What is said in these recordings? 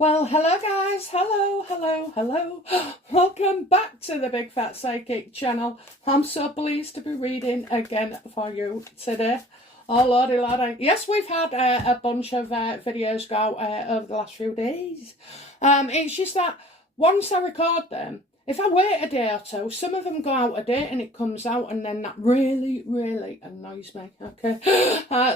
Well, hello guys, hello. Welcome back to the Big Fat Psychic channel. I'm so pleased to be reading again for you today. Oh lordy. Yes, we've had a bunch of videos go over the last few days. It's just that once I record them, if I wait a day or two, some of them go out a day and it comes out, and then that really annoys me, okay?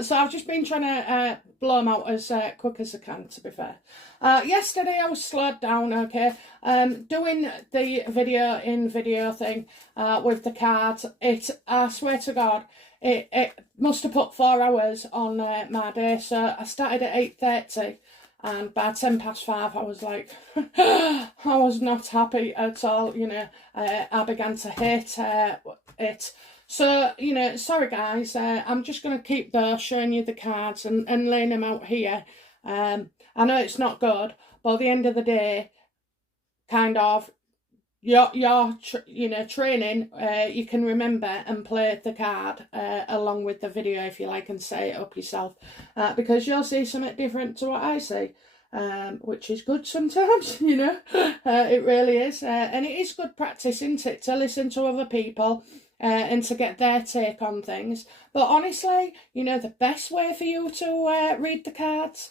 So I've just been trying to blow them out as quick as I can, to be fair. Yesterday I was slowed down, okay? Doing the video thing with the cards. I swear to God, it must have put 4 hours on my day. So I started at 8:30. And by 5:10, I was like, I was not happy at all, you know. I began to hate it. So, you know, sorry guys, I'm just going to keep showing you the cards and laying them out here. I know it's not good, but at the end of the day, kind of, your training, you can remember and play the card along with the video if you like, and say it up yourself, because you'll see something different to what I see, which is good sometimes, you know. It really is, and it is good practice, isn't it, to listen to other people and to get their take on things. But honestly, you know, the best way for you to read the cards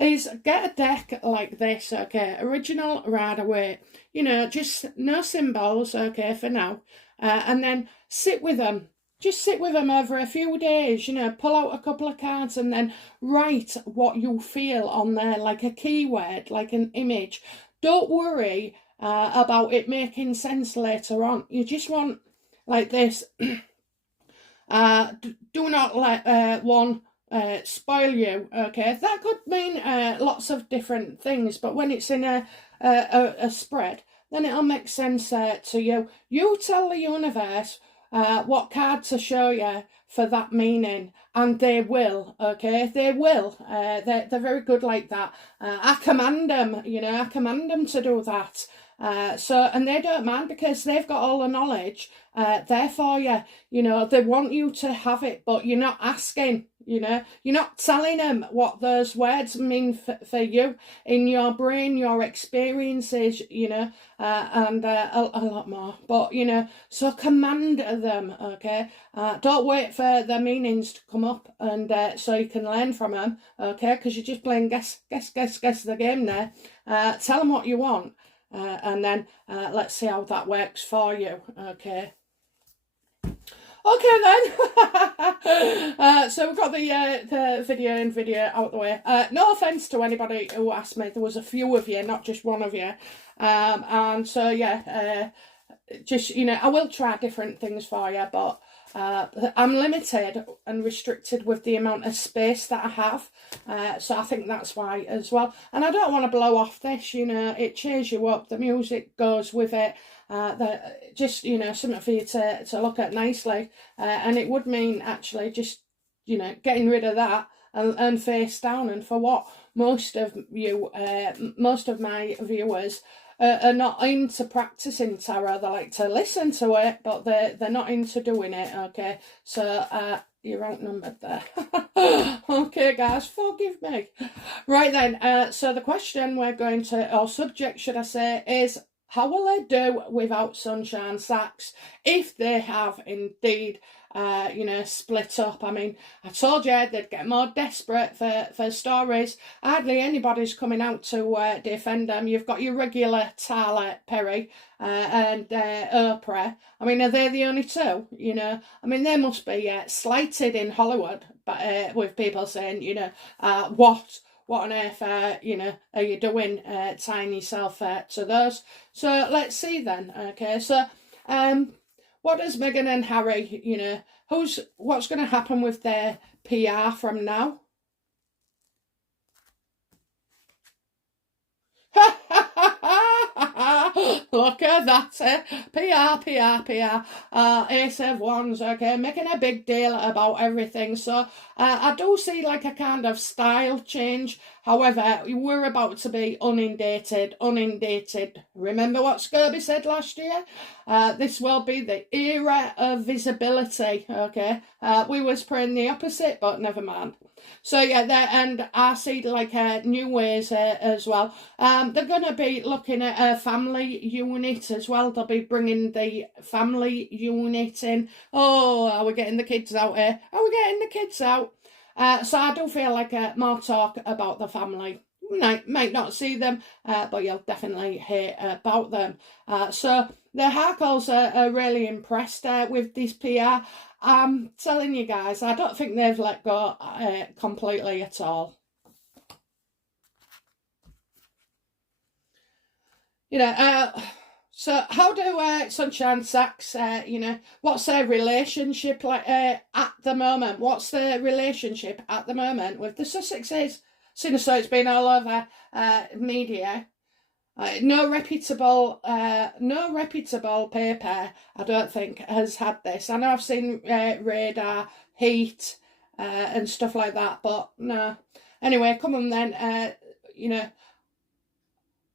is get a deck like this, okay, original Rider-Waite, you know, just no symbols, okay, for now, and then sit with them. Just sit with them over a few days, you know, pull out a couple of cards and then write what you feel on there, like a keyword, like an image. Don't worry about it making sense later on. You just want, like this, do not let one spoil you, okay? That could mean lots of different things, but when it's in a spread, then it'll make sense to you. You tell the universe what card to show you for that meaning, and they will, okay? They will. They're very good like that. I command them, you know, I command them to do that. And they don't mind, because they've got all the knowledge there for you. You know, they want you to have it, but you're not asking, you know. You're not telling them what those words mean for you in your brain, your experiences, you know, and a lot more. But, you know, so command them, okay? Don't wait for their meanings to come up and so you can learn from them, okay? Because you're just playing guess the game there. Tell them what you want. And then let's see how that works for you, okay? Okay then. So we've got the video out the way. No offence to anybody who asked me. There was a few of you, not just one of you. And so yeah, just, you know, I will try different things for you, but I'm limited and restricted with the amount of space that I have, so I think that's why as well. And I don't want to blow off this, you know. It cheers you up, the music goes with it, just, you know, something for you to look at nicely, and it would mean actually just, you know, getting rid of that and face down. And for what most of you, most of my viewers are not into practicing tarot. They like to listen to it, but they're not into doing it, okay? So you're outnumbered there. Okay guys, forgive me. Right then, so the question we're going to, or subject should I say, is how will they do without Sunshine Sacks, if they have indeed you know, split up? I mean, I told you they'd get more desperate for stories. Hardly anybody's coming out to defend them. You've got your regular Tyler Perry and Oprah. I mean, are they the only two? You know, I mean, they must be slighted in Hollywood, but with people saying, you know, what on earth, you know, are you doing, tying yourself to those? So let's see then, okay? So, what does Meghan and Harry, you know, what's going to happen with their PR from now? Look at that, PR, Ace of Wands, okay, making a big deal about everything. So I do see like a kind of style change. However, we're about to be inundated. Remember what Scobie said last year? This will be the era of visibility, okay? We was praying the opposite, but never mind. So yeah, and I see like new ways as well. They're going to be looking at a family unit as well. They'll be bringing the family unit in. Oh, are we getting the kids out here? Are we getting the kids out? So I do feel like more talk about the family. You might not see them, but you'll definitely hear about them. So the Harkles are really impressed with this PR. I'm telling you guys, I don't think they've let go completely at all. You know, so how do Sunshine Sacks, you know, what's their relationship like at the moment? What's their relationship at the moment with the Sussexes? So it's been all over media. No reputable paper, I don't think, has had this. I know I've seen Radar, Heat, and stuff like that, but no. Anyway, come on then. You know,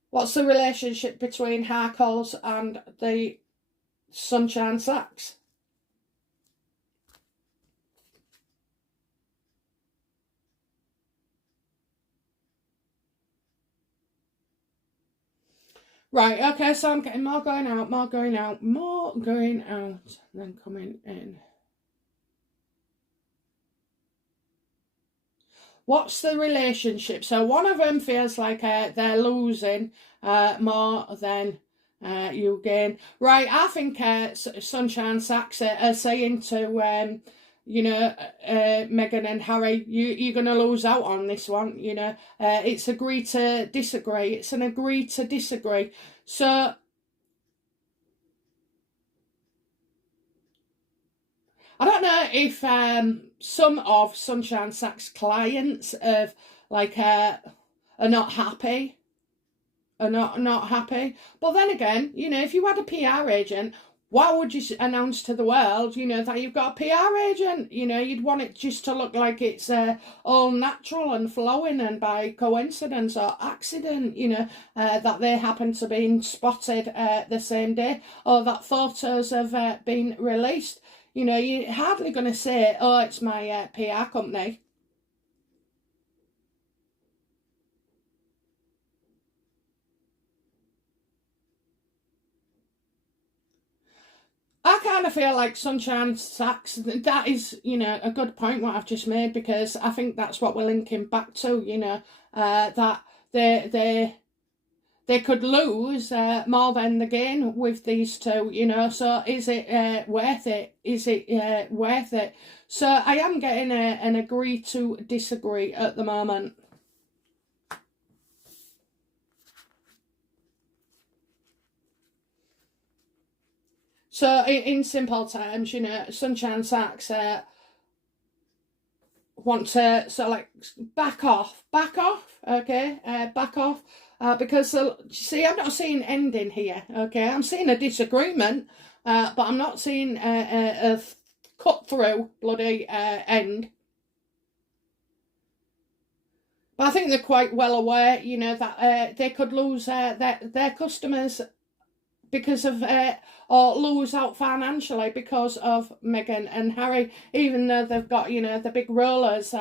what's the relationship between Harkles and the Sunshine Sacks? Right, okay, so I'm getting more going out, than coming in. What's the relationship? So one of them feels like they're losing more than you gain. Right, I think Sunshine Sacks are saying to, you know, Meghan and Harry, you're going to lose out on this one, you know. It's agree to disagree. It's an agree to disagree. So I don't know if some of Sunshine Sacks' clients have like are not happy, are not happy. But then again, you know, if you had a PR agent, why would you announce to the world, you know, that you've got a PR agent? You know, you'd want it just to look like it's all natural and flowing, and by coincidence or accident, you know, that they happen to be spotted the same day, or that photos have been released. You know, you're hardly going to say, oh, it's my PR company. I kind of feel like Sunshine Sacks, that is, you know, a good point what I've just made, because I think that's what we're linking back to, you know, that they could lose more than the gain with these two, you know. So is it worth it? Is it worth it? So I am getting an agree to disagree at the moment. So in simple terms, you know, Sunshine Sacks want to sort of like back off, okay, back off, because see, I'm not seeing ending here, okay. I'm seeing a disagreement, but I'm not seeing a cut through bloody end. But I think they're quite well aware, you know, that they could lose their customers because of or lose out financially because of Meghan and Harry, even though they've got, you know, the big rollers.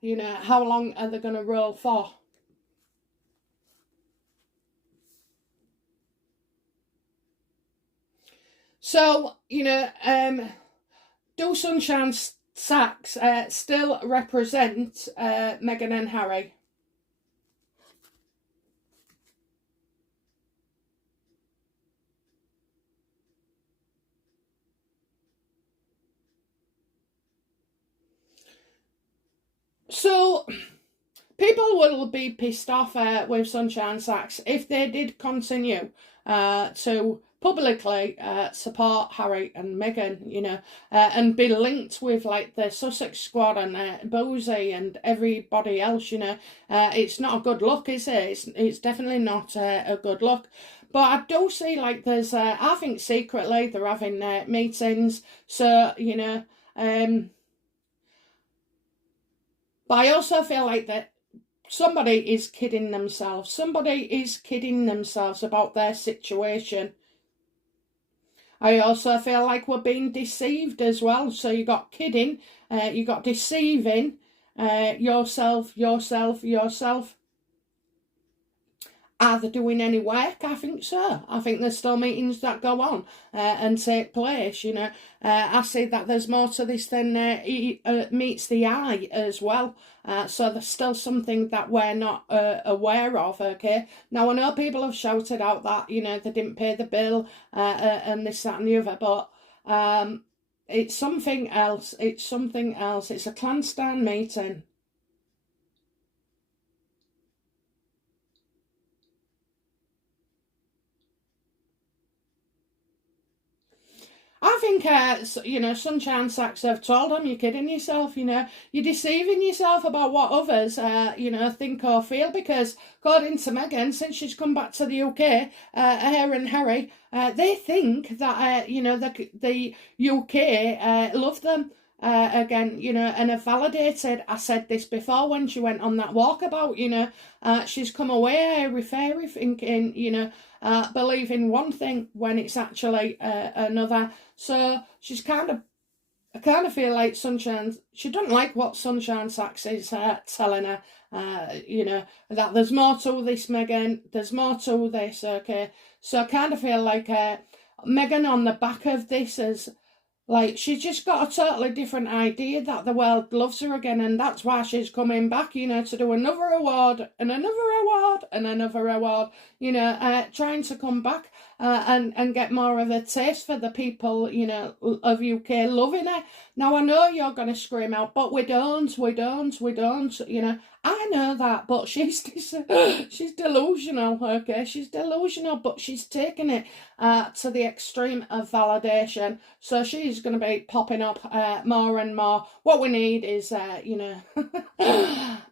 You know, how long are they going to roll for? So, you know, do Sunshine Sacks still represent Meghan and Harry? So people will be pissed off with Sunshine Sacks if they did continue to publicly support Harry and Meghan, you know, and be linked with like the Sussex squad and Boozy and everybody else, you know. It's not a good look, is it? It's definitely not a good look. But I do see like there's, I think secretly they're having meetings, so, you know, but I also feel like that somebody is kidding themselves. Somebody is kidding themselves about their situation. I also feel like we're being deceived as well. So you got kidding, you got deceiving, yourself. Are they doing any work? I think so. I think there's still meetings that go on and take place, you know. I see that there's more to this than meets the eye as well. So there's still something that we're not aware of, okay? Now, I know people have shouted out that, you know, they didn't pay the bill and this, that and the other, but it's something else. It's something else. It's a clandestine meeting. I think, you know, Sunshine Sacks have told them, you're kidding yourself, you know, you're deceiving yourself about what others, you know, think or feel, because according to Meghan, since she's come back to the UK, her and Harry, they think that, you know, the UK love them. Again, you know, and have validated. I said this before when she went on that walkabout, you know, she's come away airy-fairy thinking, you know, believing one thing when it's actually another. So she's I kind of feel like Sunshine, she doesn't like what Sunshine Sacks is telling her, you know, that there's more to this, Meghan, there's more to this, okay? So I kind of feel like Meghan on the back of this is, like, she's just got a totally different idea that the world loves her again, and that's why she's coming back, you know, to do another award, and another award, and another award, you know, trying to come back and get more of a taste for the people, you know, of UK loving her. Now, I know you're going to scream out, but we don't, you know. I know that, but she's delusional, okay? She's delusional, but she's taken it to the extreme of validation. So she's going to be popping up more and more. What we need is, you know,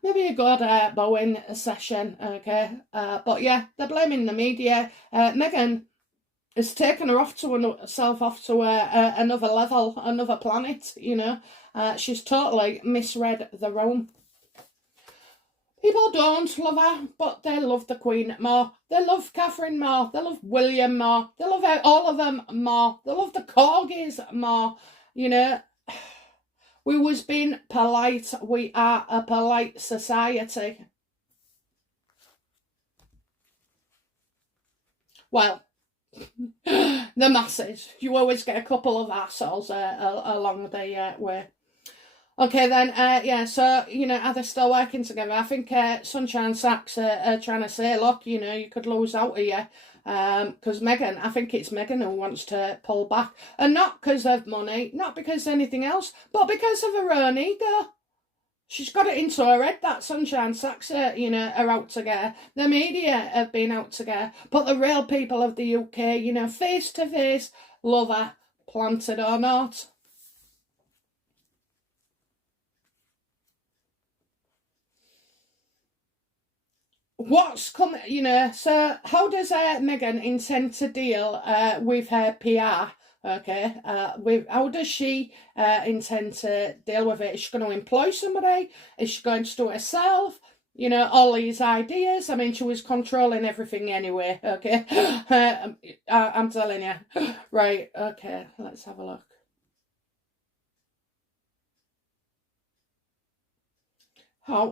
maybe a good Bowen session, okay? But yeah, they're blaming the media. Meghan has taken herself off to another level, another planet, you know. She's totally misread the room. People don't love her, but they love the Queen more. They love Catherine more. They love William more. They love all of them more. They love the corgis more. You know, we was being polite. We are a polite society. Well, the masses. You always get a couple of assholes along the way. Okay then, yeah, so, you know, are they still working together? I think Sunshine Sacks are trying to say, look, you know, you could lose out here. Because Meghan, I think it's Meghan who wants to pull back. And not because of money, not because of anything else, but because of her own ego. She's got it into her head that Sunshine Sacks, you know, are out together. The media have been out together. But the real people of the UK, you know, face to face, love her, planted or not. What's coming, you know, so how does Meghan intend to deal with her PR, okay? How does she intend to deal with it? Is she going to employ somebody? Is she going to do it herself? You know, all these ideas. I mean, she was controlling everything anyway, okay? I'm telling you. Right, okay, let's have a look. How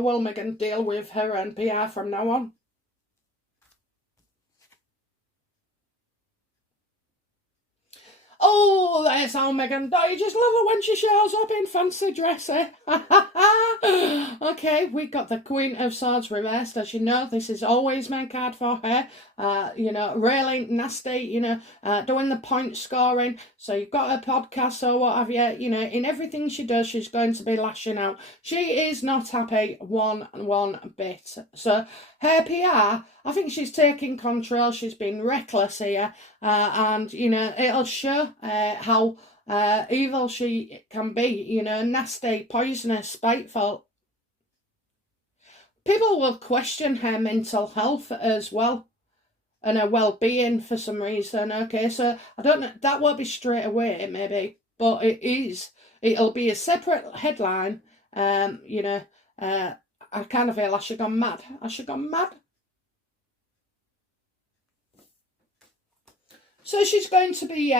will Meghan deal with her own PR from now on? Oh, there's how Meghan. I just love her when she shows up in fancy dress. Okay, we got the Queen of Swords reversed. As you know, this is always my card for her. You know, really nasty, you know, doing the point scoring. So you've got a podcast or what have you. You know, in everything she does, she's going to be lashing out. She is not happy one bit. So her PR, I think she's taking control. She's been reckless here. And, you know, it'll show how evil she can be, you know, nasty, poisonous, spiteful. People will question her mental health as well and her well-being for some reason, okay? So, I don't know, that won't be straight away, maybe, but it is. It'll be a separate headline, you know. I kind of feel I should have gone mad. I should have gone mad. So she's going to be,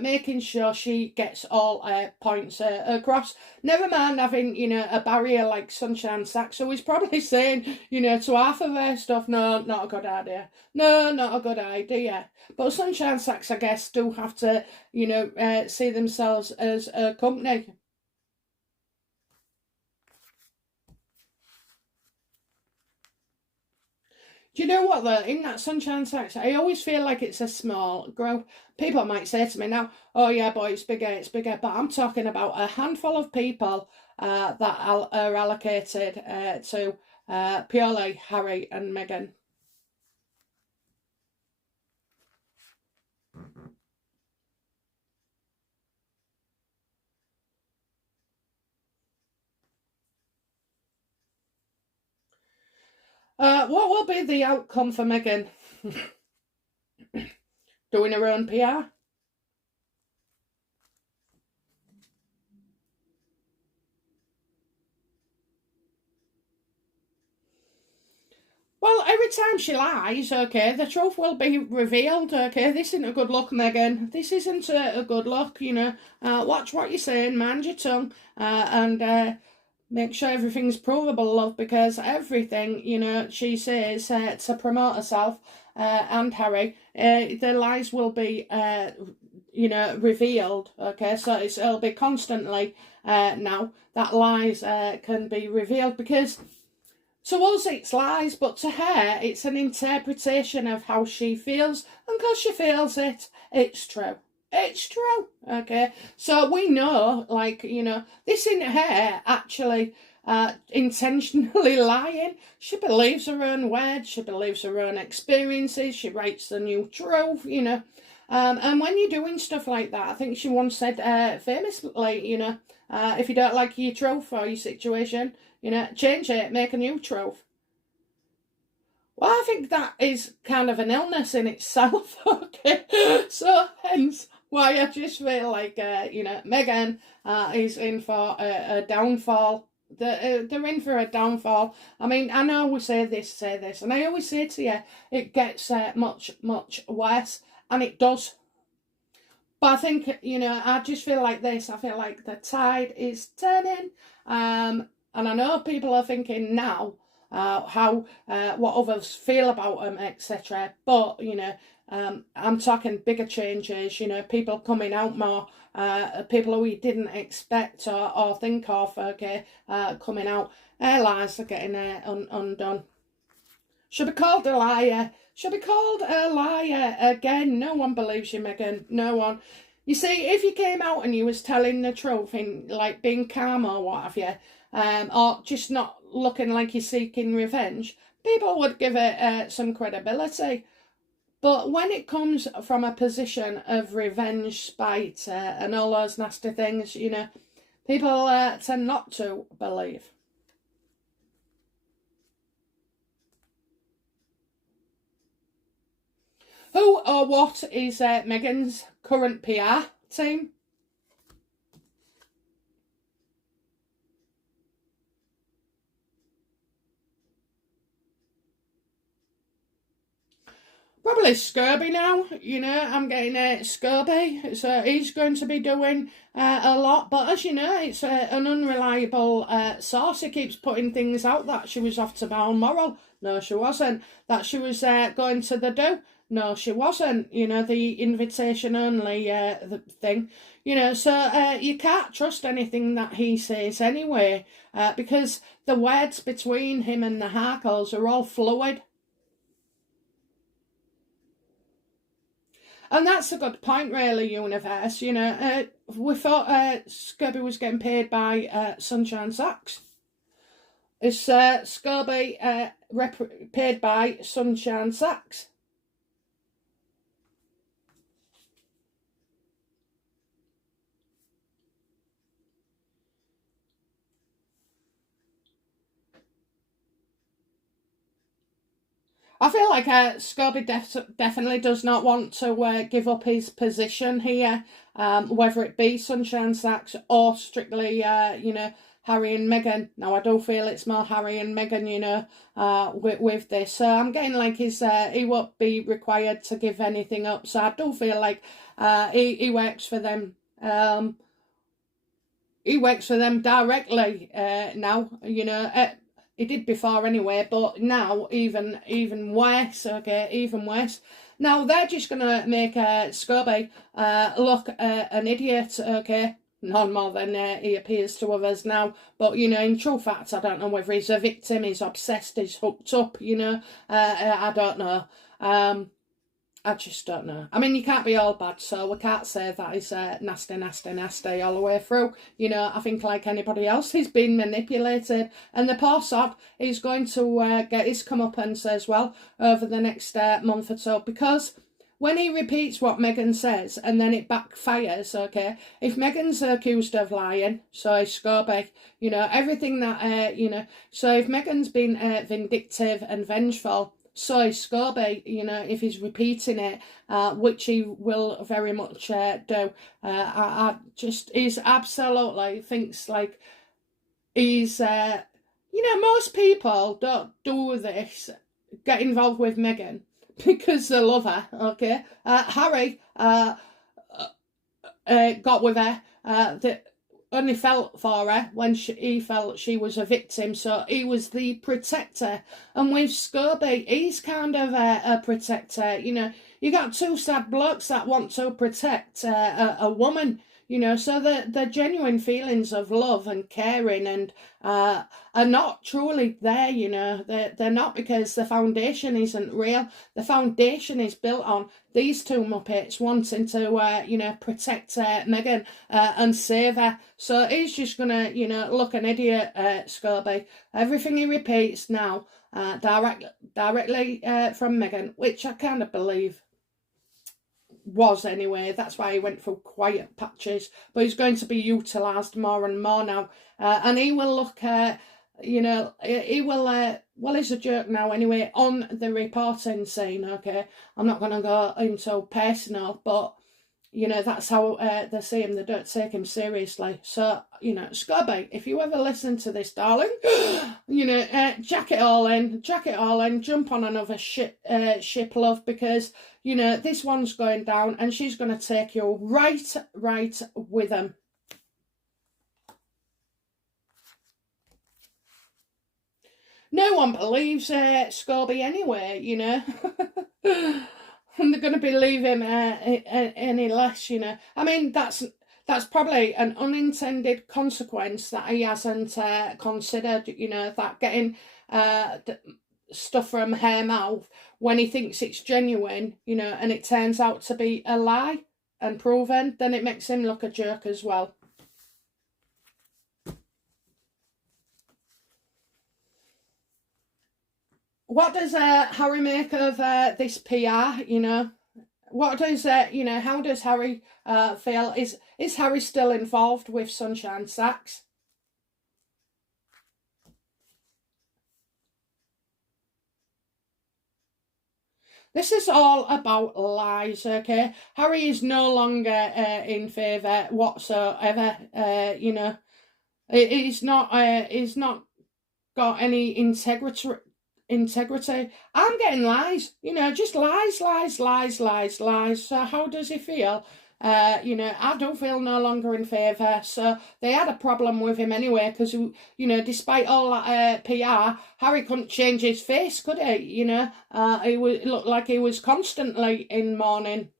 making sure she gets all points across. Never mind having, a barrier like Sunshine Sacks, who is probably saying, to half of her stuff, no, not a good idea. No, not a good idea. But Sunshine Sacks, I guess, do have to, see themselves as a company. Do you know what though? In that Sunshine Sacks, I always feel like it's a small group. People might say to me now, "Oh yeah, boy, it's bigger." But I'm talking about a handful of people that are allocated to purely Harry and Meghan. What will be the outcome for Meghan? Doing her own PR? Well, every time she lies, okay, the truth will be revealed, okay. This isn't a good look, Meghan. This isn't a good look, Watch what you're saying, mind your tongue, and make sure everything's provable, love, because everything, she says to promote herself and Harry, the lies will be, revealed, okay. So it'll be constantly now that lies can be revealed because to us, it's lies, but to her, it's an interpretation of how she feels. And because she feels it, it's true. It's true. Okay. So we know, this isn't her actually intentionally lying. She believes her own words. She believes her own experiences. She writes the new truth. And when you're doing stuff like that, I think she once said famously, if you don't like your truth or your situation, change it, make a new truth. Well, I think that is kind of an illness in itself, okay? So, hence why I just feel like, Meghan is in for a downfall. They're in for a downfall. I mean, I know we say this, and I always say to you, it gets much, much worse, and it does. But I think, I just feel like this. I feel like the tide is turning. And I know people are thinking now how what others feel about them, etc. But I'm talking bigger changes. People coming out more, people who we didn't expect or think of. Okay, coming out. Their lies are getting undone. Should be called a liar. Should be called a liar again. No one believes you, Meghan. No one. You see, if you came out and you was telling the truth in like being calm or what have you, or just not looking like you're seeking revenge, people would give it some credibility. But when it comes from a position of revenge, spite, and all those nasty things, people tend not to believe. Who or what is Meghan's current PR team? Probably Scobie now. I'm getting Scobie, so he's going to be doing a lot. But as you know, it's an unreliable source. He keeps putting things out that she was off to Balmoral. No, she wasn't. That she was going to the do. No, she wasn't. The invitation only the thing. So you can't trust anything that he says anyway, because the words between him and the Harkles are all fluid. And that's a good point, really, Universe. We thought Scobie was getting paid by Sunshine Sacks. Is Scobie paid by Sunshine Sacks? I feel like Scobie definitely does not want to give up his position here, whether it be Sunshine Sacks or strictly, Harry and Meghan. Now, I do feel it's more Harry and Meghan, you know, with this. So I'm getting like he won't be required to give anything up. So I do feel like he works for them. He works for them directly now, you know. He did before anyway, but now even worse, okay, even worse. Now, they're just going to make Scobie look an idiot, okay? None more than he appears to others now. But, you know, in true fact, I don't know whether he's a victim, he's obsessed, he's hooked up, you know. I don't know. I just don't know. I mean, you can't be all bad, so we can't say that he's nasty, nasty, nasty all the way through. You know, I think like anybody else, he's been manipulated. And the poor sod is going to get his comeuppance as well over the next month or so. Because when he repeats what Meghan says and then it backfires, okay, if Meghan's accused of lying, so is Scobie, you know, everything that, you know, so if Meghan's been vindictive and vengeful, so is Scobie, you know, if he's repeating it, which he will very much do. I just, he's absolutely thinks like he's, you know, most people don't do this, get involved with Meghan because they love her, okay? Harry got with her, only felt for her when he felt she was a victim, so he was the protector. And with Scobie, he's kind of a protector, you know. You got two sad blokes that want to protect a woman, you know, so the genuine feelings of love and caring and are not truly there, you know. They're not, because the foundation isn't real. The foundation is built on these two muppets wanting to, you know, protect Meghan and save her. So he's just going to, you know, look an idiot, Scobie. Everything he repeats now directly from Meghan, which I kind of believe was anyway. That's why he went through quiet patches, but he's going to be utilised more and more now, and he will look you know, he will well, he's a jerk now anyway on the reporting scene, okay? I'm not going to go into personal, but you know, that's how they see him. They don't take him seriously. So, you know, Scobie, if you ever listen to this, darling, you know, jack it all in, jump on another ship, love, because, you know, this one's going down and she's going to take you right with him. No one believes Scobie anyway, you know. And they're going to believe him any less, you know. I mean, that's probably an unintended consequence that he hasn't considered, you know, that getting stuff from her mouth when he thinks it's genuine, you know, and it turns out to be a lie and proven, then it makes him look a jerk as well. What does Harry make of this PR, you know? What does, you know, how does Harry feel? Is Harry still involved with Sunshine Sacks? This is all about lies, okay? Harry is no longer in favour whatsoever, you know. He's not got any integrity. I'm getting lies, you know, just lies. So how does he feel? You know, I don't feel no longer in favour. So they had a problem with him anyway, because, you know, despite all that PR, Harry couldn't change his face, could he? You know, it looked like he was constantly in mourning.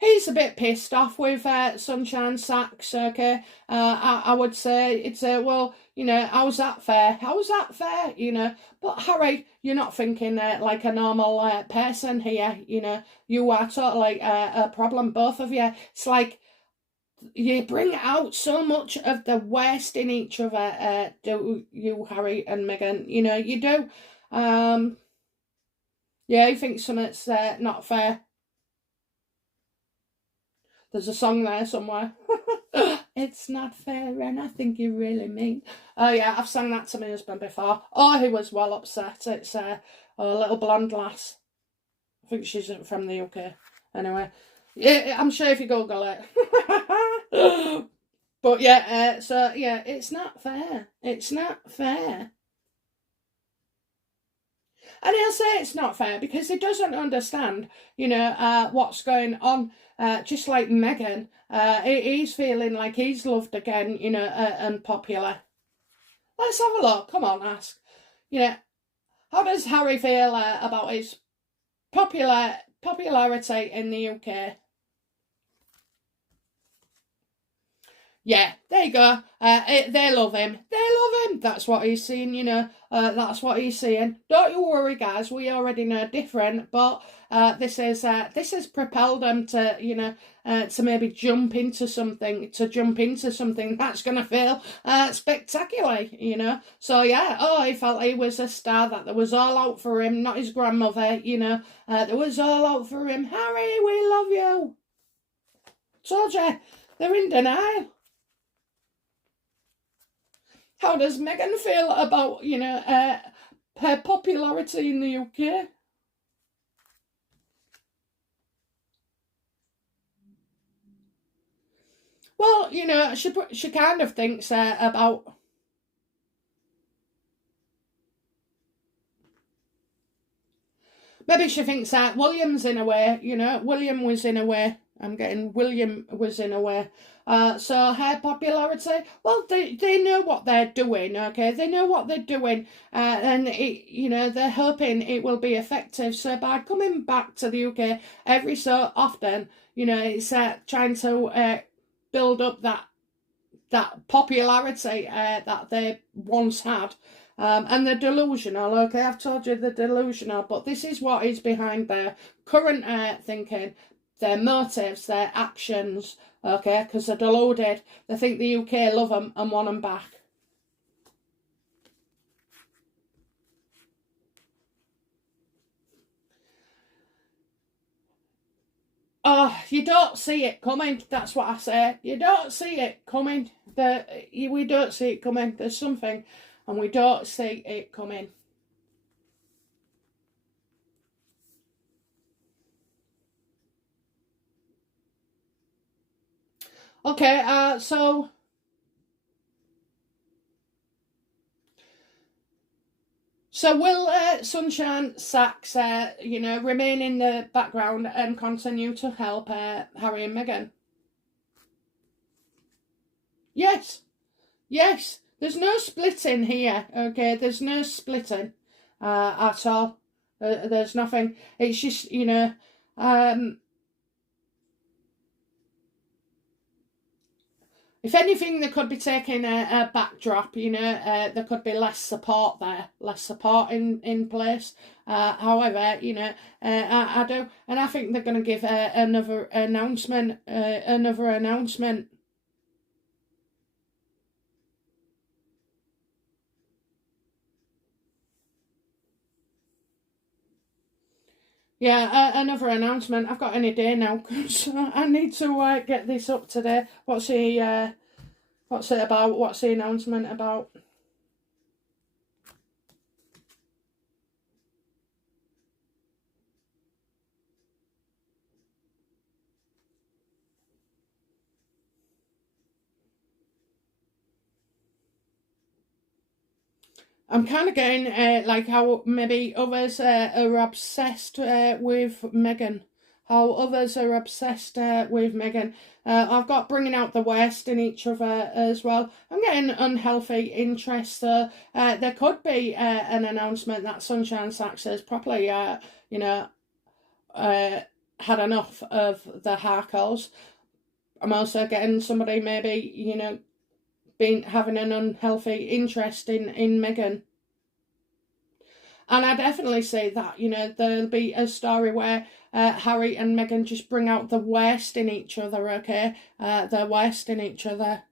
He's a bit pissed off with Sunshine Sacks, okay? I would say it's well, you know, how's that fair? How's that fair? You know, but Harry, you're not thinking like a normal person here. You know, you are totally a problem, both of you. It's like you bring out so much of the worst in each other. Do you, Harry and Meghan? You know, you do. Yeah, he thinks something's not fair. There's a song there somewhere. It's not fair, and I think you really mean. Oh yeah, I've sang that to my husband before. Oh, he was well upset. It's a little blonde lass. I think she's from the UK. Anyway, yeah, I'm sure if you Google it. But yeah, so yeah, it's not fair. It's not fair. And he'll say it's not fair because he doesn't understand, what's going on. Just like Meghan, he's feeling like he's loved again, and popular. Let's have a look. Come on, ask. How does Harry feel about his popularity in the UK? Yeah, there you go. They love him. They love him. That's what he's seeing, that's what he's seeing. Don't you worry, guys. We already know different, but this has propelled him to, to maybe jump into something that's gonna feel spectacular, So yeah, he felt he was a star, that there was all out for him, not his grandmother, there was all out for him. Harry, we love you. Told you, they're in denial. How does Meghan feel about, her popularity in the UK? Well, she kind of thinks about... Maybe she thinks that William's in a way, William was in a way. William was in a way. So her popularity, well, they know what they're doing, okay? They know what they're doing, and they're hoping it will be effective. So by coming back to the UK every so often, it's trying to build up that popularity that they once had. And the delusional, okay, I've told you the delusional, but this is what is behind their current thinking, their motives, their actions, okay, because they're deluded. They think the UK love them and want them back. Oh, you don't see it coming. That's what I say. You don't see it coming. We don't see it coming. There's something, and we don't see it coming. Okay, so will Sunshine Sacks, remain in the background and continue to help Harry and Meghan? Yes, yes. There's no splitting here, okay? There's no splitting at all. There's nothing. It's just, if anything, they could be taking a backdrop, there could be less support there, less support in place. However, I do, and I think they're going to give another announcement, Yeah, another announcement. I've got any day now, because I need to get this up today. What's it about? What's the announcement about? I'm kind of getting like how maybe others are obsessed with Meghan. How others are obsessed with Meghan. I've got bringing out the West in each other as well. I'm getting unhealthy interest. So there could be an announcement that Sunshine Sacks has properly, had enough of the Harkles. I'm also getting somebody maybe, having an unhealthy interest in Meghan. And I definitely say that, there'll be a story where Harry and Meghan just bring out the worst in each other, okay? The worst in each other.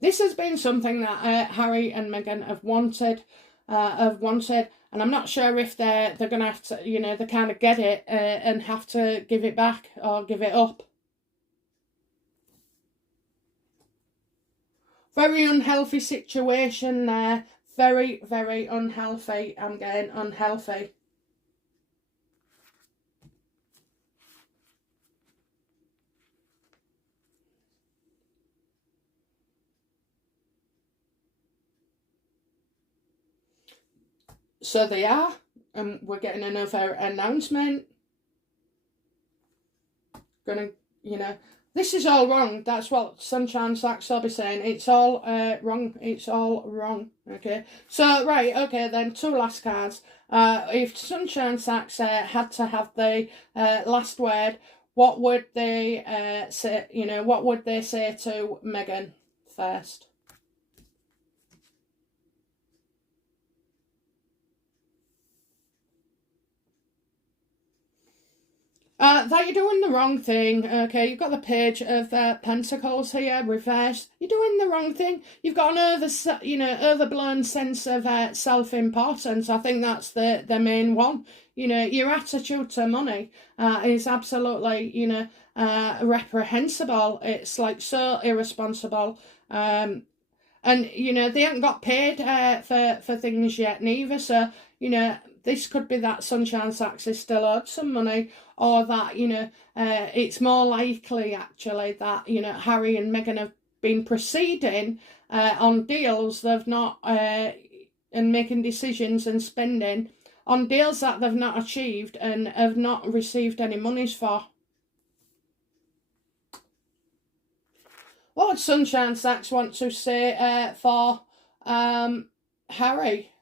This has been something that Harry and Meghan have wanted, and I'm not sure if they're going to have to, they kind of get it and have to give it back or give it up. Very unhealthy situation there. Very, very unhealthy. I'm getting unhealthy. So they are. And we're getting another announcement. Gonna, you know, this is all wrong. That's what Sunshine Sacks will be saying. It's all wrong. It's all wrong. Okay. So, right. Okay, then 2 last cards. If Sunshine Sacks had to have the last word, what would they say? You know, what would they say to Meghan first? That you're doing the wrong thing, okay? You've got the Page of Pentacles here, reversed. You're doing the wrong thing. You've got an overblown sense of self-importance. I think that's the main one. You know, your attitude to money is absolutely, reprehensible. It's like so irresponsible. And, you know, they haven't got paid for things yet neither. So, you know, this could be that Sunshine Sacks is still owed some money, or that, you know, it's more likely actually that, you know, Harry and Meghan have been proceeding on deals they've not, and making decisions and spending on deals that they've not achieved and have not received any monies for. What would Sunshine Sacks want to say for Harry?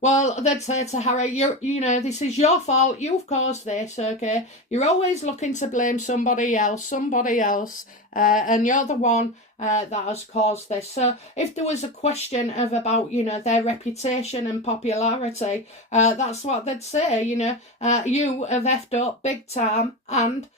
Well, they'd say to Harry, you know, this is your fault. You've caused this, okay? You're always looking to blame somebody else, and you're the one that has caused this. So if there was a question of about, you know, their reputation and popularity, that's what they'd say, you know. You have effed up big time, and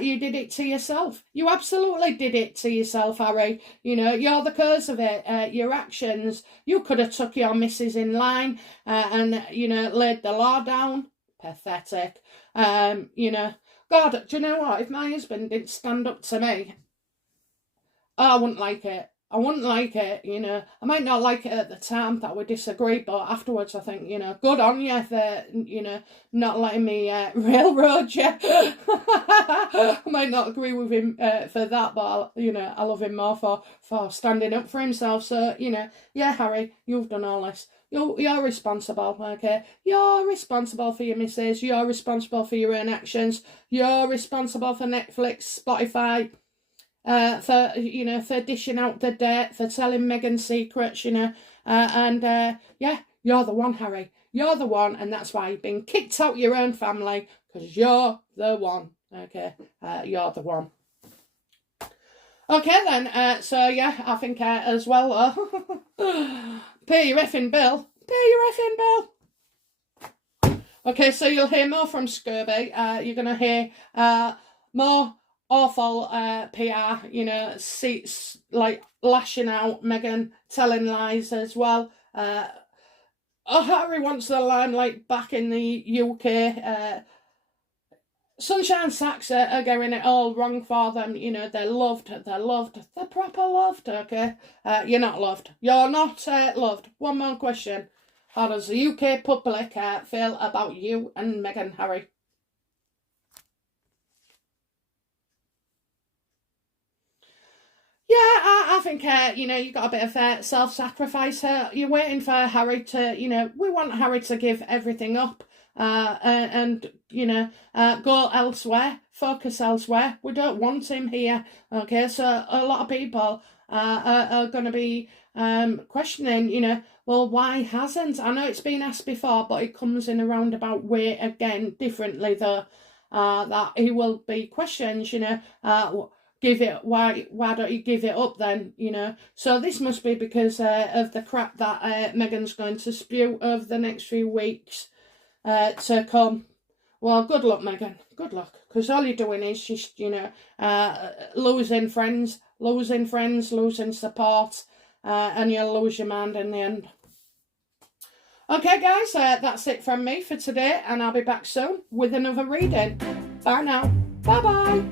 you did it to yourself. You absolutely did it to yourself, Harry. You know, you're the cause of it. Your actions. You could have took your missus in line and, you know, laid the law down. Pathetic. You know, God, do you know what? If my husband didn't stand up to me, I wouldn't like it. I wouldn't like it, you know. I might not like it at the time that we disagree, but afterwards I think, you know, good on you for, you know, not letting me railroad you. I might not agree with him for that, but, you know, I love him more for standing up for himself. So, you know, yeah, Harry, you've done all this. You're responsible, okay? You're responsible for your misses. You're responsible for your own actions. You're responsible for Netflix, Spotify, for, you know, for dishing out the dirt, for telling Meghan secrets, you know, yeah, you're the one, Harry. You're the one, and that's why you've been kicked out your own family, because you're the one, okay? You're the one. Okay then, so yeah, I think as well, pay your effing bill. Pay your effing bill. Okay, so you'll hear more from Scobie. You're going to hear more awful PR, you know, seats like lashing out, Meghan telling lies as well. Harry wants the limelight back in the UK. Sunshine Sacks are getting it all wrong for them. You know, they're loved, they're proper loved, okay? You're not loved. You're not loved. One more question. How does the UK public feel about you and Meghan, Harry? Yeah, I think, you know, you got a bit of self-sacrifice here. You're waiting for Harry to, you know, we want Harry to give everything up and you know, go elsewhere, focus elsewhere. We don't want him here, okay? So a lot of people are going to be questioning, you know, well, why hasn't? I know it's been asked before, but it comes in a roundabout way again, differently though, that he will be questioned, you know, give it, why don't you give it up then, you know? So this must be because of the crap that Meghan's going to spew over the next few weeks to come. Well, good luck, Meghan, good luck, because all you're doing is just, you know, losing friends, losing support, and you'll lose your mind in the end. Okay guys, that's it from me for today, and I'll be back soon with another reading. Bye now. Bye bye.